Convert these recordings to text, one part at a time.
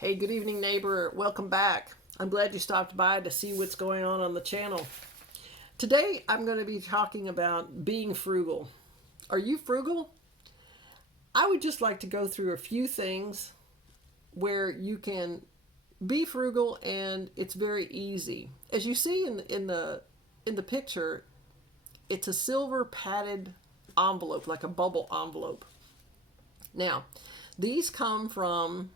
Hey, good evening, neighbor. Welcome back. I'm glad you stopped by to see what's going on the channel. Today, I'm going to be talking about being frugal. Are you frugal? I would just like to go through a few things where you can be frugal and it's very easy. As you see in the picture, it's a silver padded envelope, like a bubble envelope. Now, these come from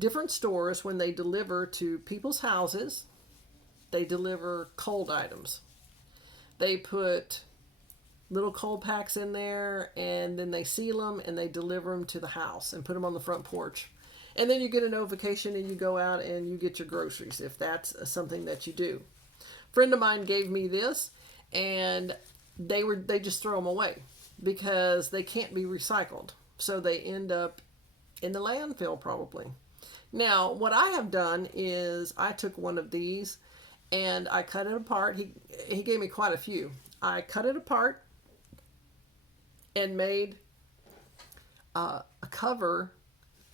different stores when they deliver to people's houses. They deliver cold items. They put little cold packs in there and then they seal them and they deliver them to the house and put them on the front porch. And then you get a notification and you go out and you get your groceries if that's something that you do. A friend of mine gave me this and they just throw them away because they can't be recycled. So they end up in the landfill probably. Now, what I have done is I took one of these and I cut it apart. He gave me quite a few. I cut it apart and made a cover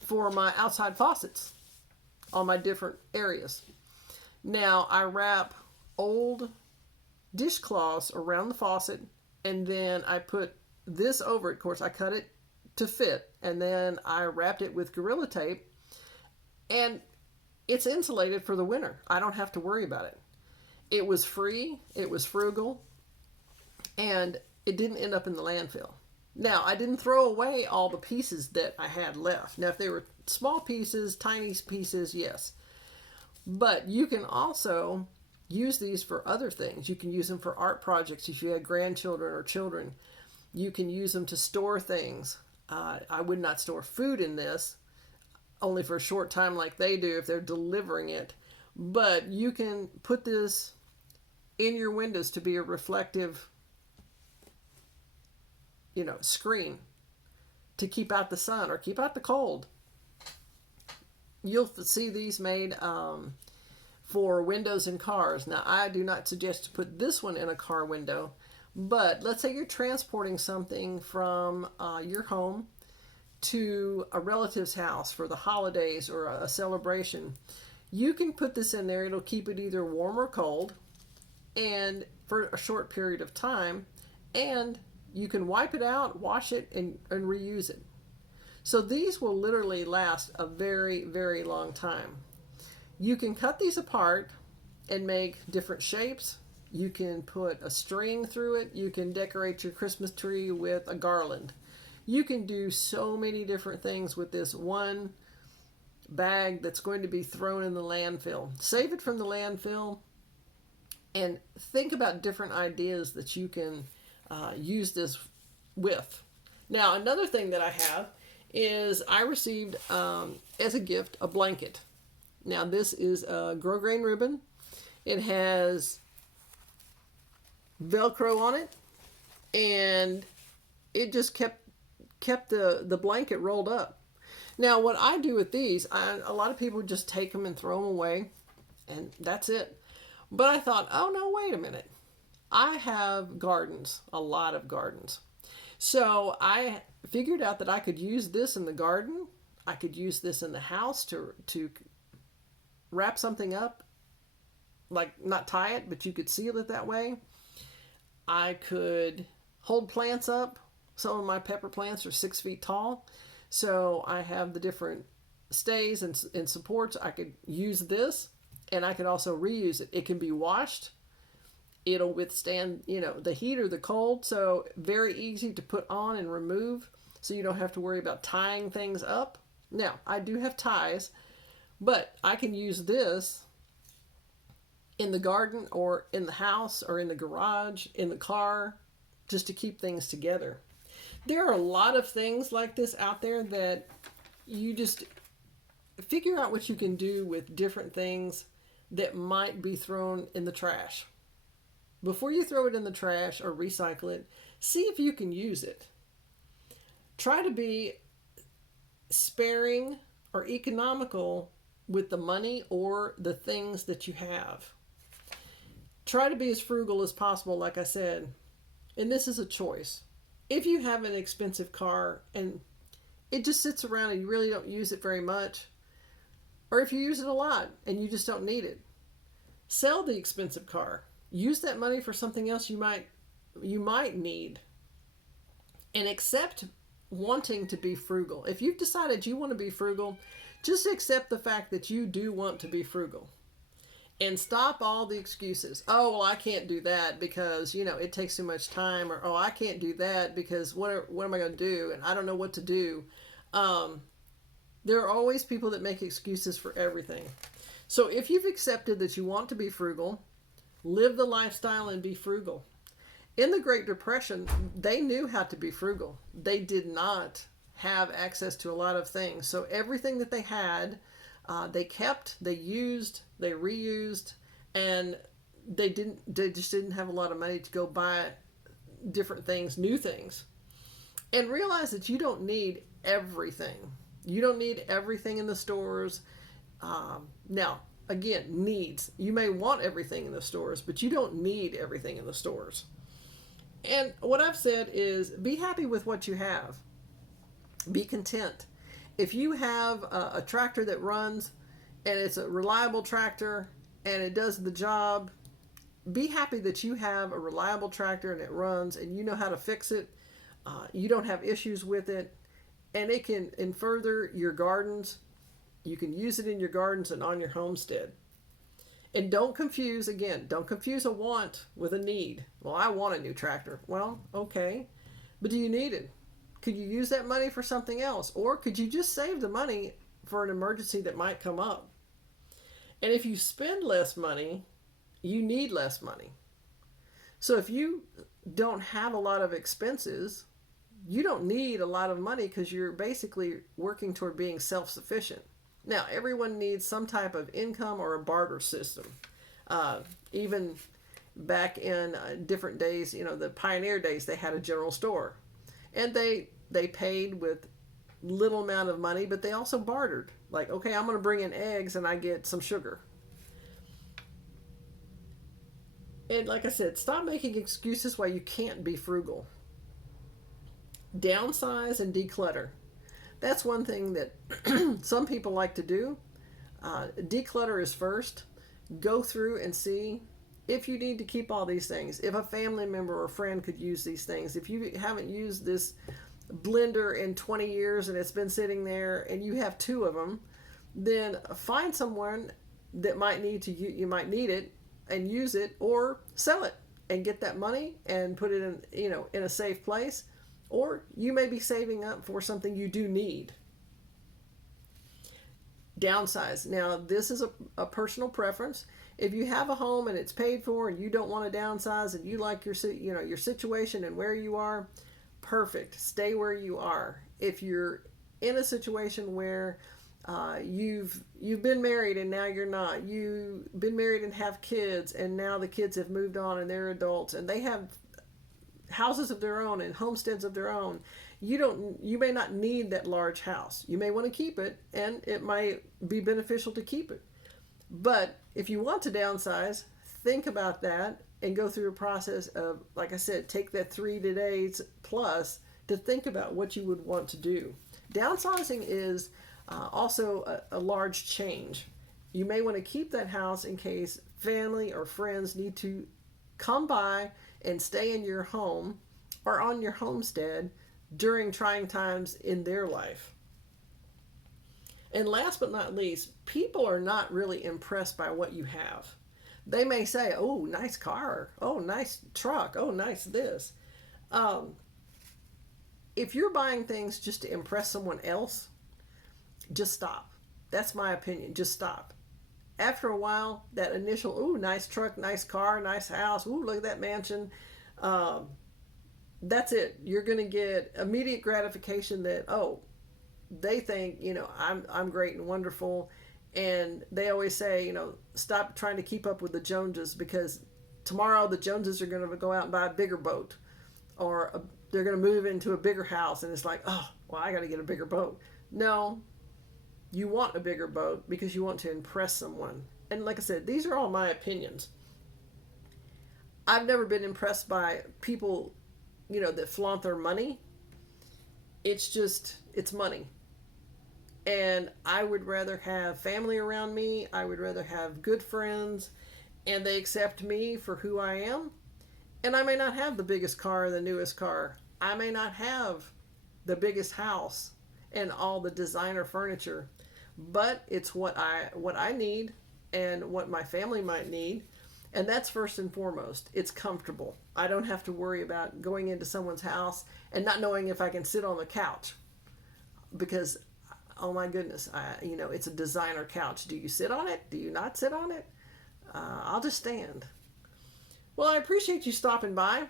for my outside faucets on my different areas. Now, I wrap old dishcloths around the faucet and then I put this over it. Of course, I cut it to fit and then I wrapped it with Gorilla Tape. And it's insulated for the winter. I don't have to worry about it. It was free, it was frugal, and it didn't end up in the landfill. Now, I didn't throw away all the pieces that I had left. Now, if they were small pieces, tiny pieces, yes. But you can also use these for other things. You can use them for art projects if you had grandchildren or children. You can use them to store things. I would not store food in this, only for a short time like they do if they're delivering it. But you can put this in your windows to be a reflective, screen to keep out the sun or keep out the cold. You'll see these made for windows in cars. Now, I do not suggest to put this one in a car window, but let's say you're transporting something from your home to a relative's house for the holidays or a celebration. You can put this in there. It'll keep it either warm or cold and for a short period of time, and you can wipe it out, wash it, and reuse it. So these will literally last a very, very long time. You can cut these apart and make different shapes. You can put a string through it. You can decorate your Christmas tree with a garland. You can do so many different things with this one bag that's going to be thrown in the landfill. Save it from the landfill and think about different ideas that you can use this with. Now, another thing that I have is I received as a gift a blanket. Now, this is a grosgrain ribbon. It has Velcro on it, and it just kept the blanket rolled up. Now, what I do with these, a lot of people just take them and throw them away, and that's it. But I thought, oh no, wait a minute. I have gardens, a lot of gardens. So I figured out that I could use this in the garden. I could use this in the house to wrap something up, like not tie it, but you could seal it that way. I could hold plants up. Some of my pepper plants are 6 feet tall. So I have the different stays and supports. I could use this and I could also reuse it. It can be washed. It'll withstand, the heat or the cold. So very easy to put on and remove. So you don't have to worry about tying things up. Now, I do have ties, but I can use this in the garden or in the house or in the garage, in the car, just to keep things together. There are a lot of things like this out there that you just figure out what you can do with different things that might be thrown in the trash. Before you throw it in the trash or recycle it, see if you can use it. Try to be sparing or economical with the money or the things that you have. Try to be as frugal as possible, like I said. And this is a choice. If you have an expensive car and it just sits around and you really don't use it very much, Or if you use it a lot and you just don't need it, sell the expensive car. Use that money for something else you might need. And accept wanting to be frugal. If you've decided you want to be frugal, just accept the fact that you do want to be frugal. And stop all the excuses. Oh, well, I can't do that because, it takes too much time. Or, oh, I can't do that because what am I going to do? And I don't know what to do. There are always people that make excuses for everything. So if you've accepted that you want to be frugal, live the lifestyle and be frugal. In the Great Depression, they knew how to be frugal. They did not have access to a lot of things. So everything that they had, they kept, they used, they reused, and they just didn't have a lot of money to go buy different things, new things. And realize that you don't need everything. You don't need everything in the stores. Now, again, needs. You may want everything in the stores, but you don't need everything in the stores. And what I've said is be happy with what you have. Be content. If you have a tractor that runs and it's a reliable tractor and it does the job, be happy that you have a reliable tractor and it runs and you know how to fix it. You don't have issues with it, and it can further your gardens. You can use it in your gardens and on your homestead. And don't confuse a want with a need. Well, I want a new tractor. Well, okay, but do you need it? Could you use that money for something else? Or could you just save the money for an emergency that might come up? And if you spend less money, you need less money. So if you don't have a lot of expenses, you don't need a lot of money because you're basically working toward being self-sufficient. Now, everyone needs some type of income or a barter system. Even back in different days, the pioneer days, they had a general store. And they paid with little amount of money, but they also bartered. Like, okay, I'm going to bring in eggs and I get some sugar. And like I said, stop making excuses why you can't be frugal. Downsize and declutter. That's one thing that some people like to do. Declutter is first. Go through and see if you need to keep all these things. If a family member or friend could use these things. If you haven't used this blender in 20 years and it's been sitting there and you have 2 of them, then find someone that you might need it and use it, or sell it and get that money and put it in a safe place. Or you may be saving up for something you do need. Downsize. Now, this is a personal preference. If you have a home and it's paid for and you don't want to downsize and you like your situation and where you are, perfect. Stay where you are. If you're in a situation where you've been married and now you're not, you've been married and have kids and now the kids have moved on and they're adults and they have houses of their own and homesteads of their own, you may not need that large house. You may want to keep it, and it might be beneficial to keep it. But if you want to downsize, think about that and go through a process of, like I said, take that 3 days plus to think about what you would want to do. Downsizing is also a large change. You may want to keep that house in case family or friends need to come by and stay in your home or on your homestead during trying times in their life. And last but not least, people are not really impressed by what you have. They may say, oh, nice car. Oh, nice truck. Oh, nice this. If you're buying things just to impress someone else, just stop. That's my opinion. Just stop. After a while, that initial, ooh, nice truck, nice car, nice house, ooh, look at that mansion, that's it. You're going to get immediate gratification that, oh, they think, I'm great and wonderful. And they always say, stop trying to keep up with the Joneses, because tomorrow the Joneses are going to go out and buy a bigger boat, or they're going to move into a bigger house. And it's like, oh, well, I got to get a bigger boat. No. You want a bigger boat because you want to impress someone. And like I said, these are all my opinions. I've never been impressed by people, that flaunt their money. It's money. And I would rather have family around me. I would rather have good friends, and they accept me for who I am. And I may not have the biggest car, the newest car. I may not have the biggest house and all the designer furniture, but it's what I need and what my family might need. And that's first and foremost. It's comfortable. I don't have to worry about going into someone's house and not knowing if I can sit on the couch because, oh my goodness, it's a designer couch. Do you sit on it? Do you not sit on it? I'll just stand. Well, I appreciate you stopping by.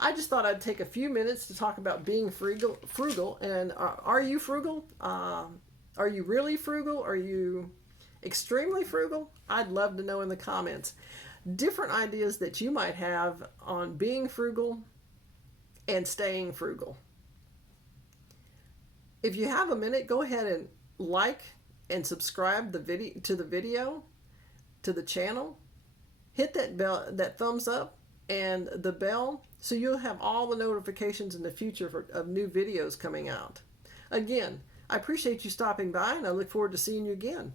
I just thought I'd take a few minutes to talk about being frugal. And are you frugal? Are you really frugal? Are you extremely frugal? I'd love to know in the comments different ideas that you might have on being frugal and staying frugal. If you have a minute, go ahead and like and subscribe to the video, to the channel. Hit that bell, that thumbs up and the bell, so you'll have all the notifications in the future of new videos coming out. Again, I appreciate you stopping by, and I look forward to seeing you again.